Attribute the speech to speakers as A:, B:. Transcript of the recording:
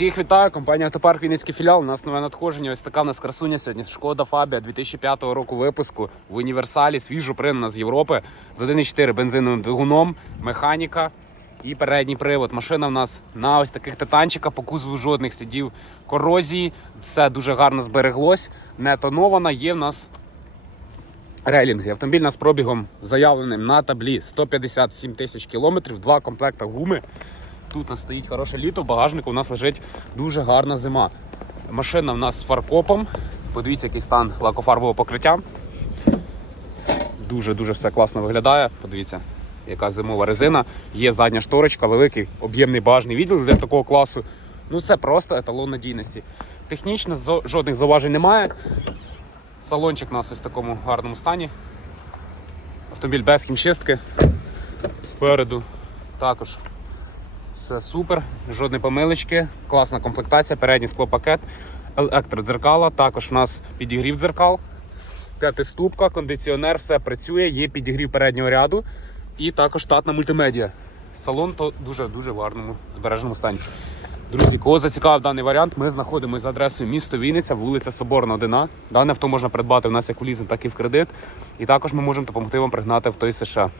A: Всіх вітаю, компанія Автопарк Вінницький філіал. У нас нове надходження. Ось така в нас красуня сьогодні. Шкода Фабія 2005 року випуску в універсалі, свіжо пригнана з Європи з 1,4 бензиновим двигуном, механіка і передній привод. Машина в нас на ось таких титанчиках, по кузову жодних слідів корозії. Все дуже гарно збереглось, не тонована. Є в нас релінги. Автомобіль нас пробігом заявленим на таблі 157 тисяч кілометрів, два комплекта гуми. Тут у нас стоїть хороше літо, в багажнику у нас лежить дуже гарна зима. Машина в нас з фаркопом. Подивіться, який стан лакофарбового покриття. Дуже-дуже все класно виглядає. Подивіться, яка зимова резина. Є задня шторочка, великий об'ємний багажний відділ для такого класу. Ну це просто еталон надійності. Технічно жодних зауважень немає. Салончик у нас ось в такому гарному стані. Автомобіль без хімчистки. Спереду також все супер, жодні помилочки, класна комплектація, передній склопакет, електродзеркала, також у нас підігрів дзеркал, п'ятиступка, кондиціонер, все працює, є підігрів переднього ряду і також штатна мультимедіа. Салон то дуже-дуже в гарному збереженому стані. Друзі, кого зацікавив даний варіант, ми знаходимося за адресою місто Вінниця, вулиця Соборна 1. Дане авто можна придбати в нас як у лізинг, так і в кредит. І також ми можемо допомогти вам пригнати авто із США.